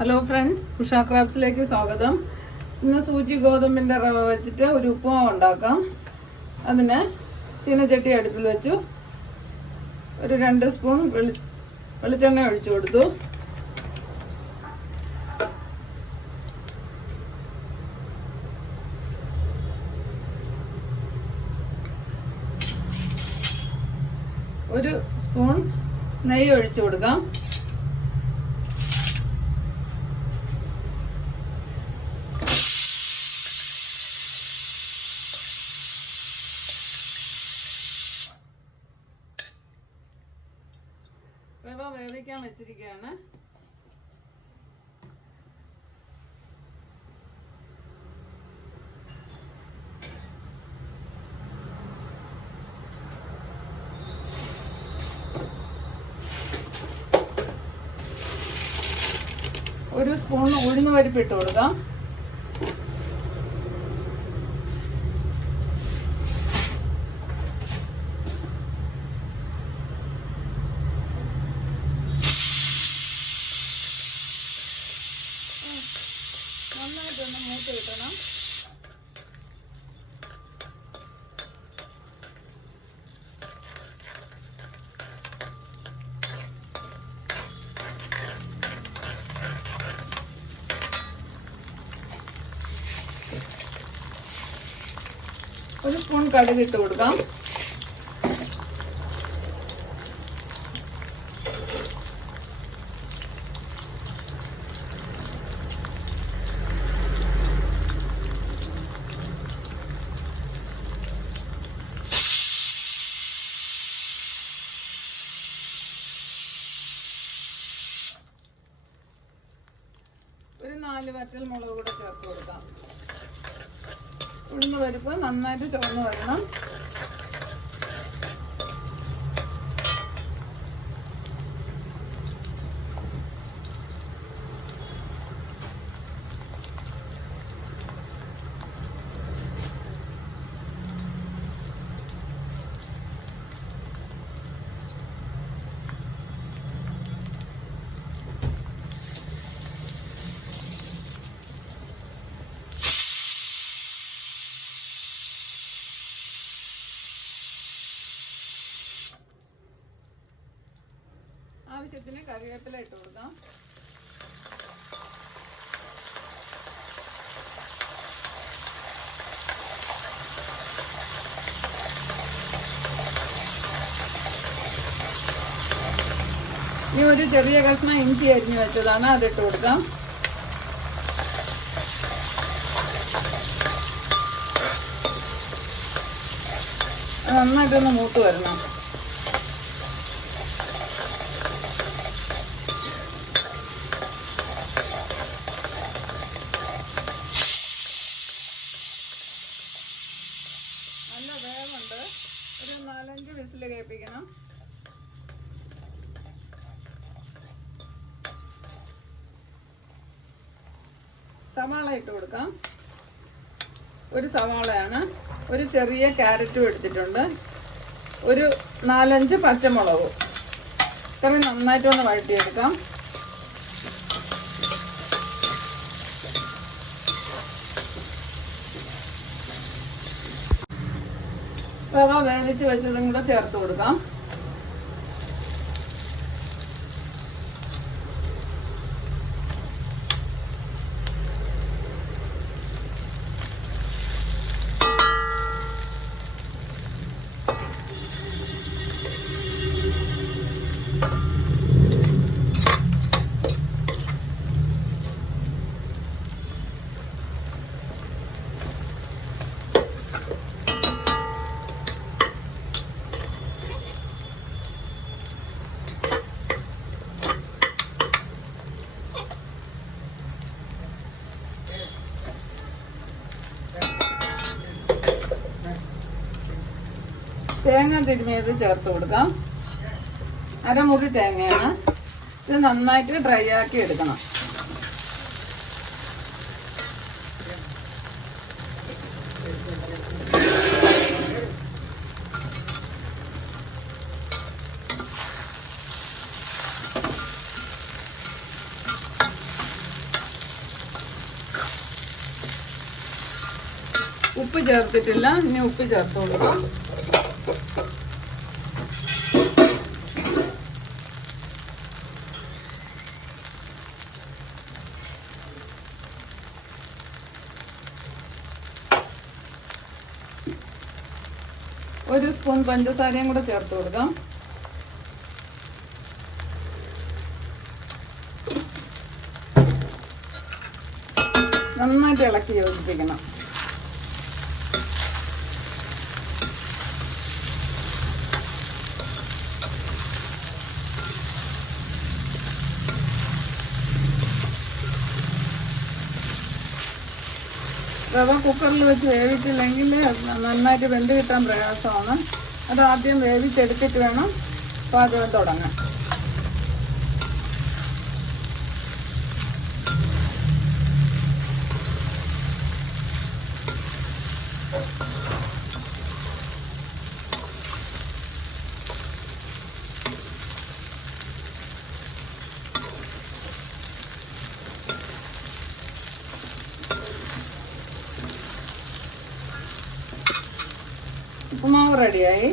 Hello friends Usha ക്രാഫ്റ്റ്സിലേക്ക് സ്വാഗതം. ഇന്ന് സൂചി ഗോതമ്പിന്റെ റവ വെച്ചിട്ട് ഒരു ഉപ്പുമാവ് ഉണ്ടാക്കാം. അതിന് ചീനച്ചട്ടി അടുപ്പിൽ വെച്ചു. ഒരു രണ്ട് സ്പൂൺ വെളി വെളിച്ചെണ്ണ ഒഴിച്ചു കൊടുത്തു. ഒരു സ്പൂൺ നെയ്യ് ഒഴിച്ചു കൊടുക്കാം റവ വേവിക്കാൻ വെച്ചിരിക്കുകയാണ്. ഒരു സ്പൂൺ ഉഴുന്ന് പരിപ്പ് ഇട്ട് കൊടുക്കാം. നന്നായിട്ടൊന്ന് മൂത്ത് കിട്ടണം. ഒരു സ്പൂൺ കടുക് ഇട്ട് കൊടുക്കാം. വറ്റൽ മുളക് കൂടെ ചേർത്ത് കൊടുക്കാം. ഉഴുന്ന് പരിപ്പ് നന്നായിട്ട് ചുവന്ന് വരണം. ആവശ്യത്തിന് കറിവേപ്പില ഇട്ട് കൊടുക്കാം. ഇനി ഒരു ചെറിയ കഷ്ണം ഇഞ്ചി അരിഞ്ഞു വെച്ചതാണ് അതിട്ട് കൊടുക്കാം. നന്നായിട്ടൊന്ന് മൂത്ത് വരണം. സവാള ഇട്ട് കൊടുക്കാം. ഒരു സവാളയാണ്. ഒരു ചെറിയ ക്യാരറ്റും എടുത്തിട്ടുണ്ട്. ഒരു നാലഞ്ച് പച്ചമുളകും. കറി നന്നായിട്ടൊന്ന് വഴറ്റിയെടുക്കാം. റവ വേവിച്ച് വെച്ചതും കൂടെ ചേർത്ത് കൊടുക്കാം. തേങ്ങ തിരുമിയത് ചേർത്ത് കൊടുക്കാം. അരമുറി തേങ്ങയാണ്. ഇത് നന്നായിട്ട് ഡ്രൈ ആക്കി എടുക്കണം. ഉപ്പ് ചേർത്തിട്ടില്ല ഇനി ഉപ്പ് ചേർത്ത് ഒരു സ്പൂൺ പഞ്ചസാരയും കൂടെ ചേർത്ത് കൊടുക്കാം. നന്നായിട്ട് ഇളക്കി യോജിപ്പിക്കണം. റവ കുക്കറിൽ വെച്ച് വേവിച്ചില്ലെങ്കിൽ നന്നായിട്ട് വെന്ത് കിട്ടാൻ പ്രയാസമാണ്. അത് ആദ്യം വേവിച്ചെടുത്തിട്ട് വേണം. പാചകം തുടങ്ങാൻ ഉപ്പുമാവ് റെഡിയായി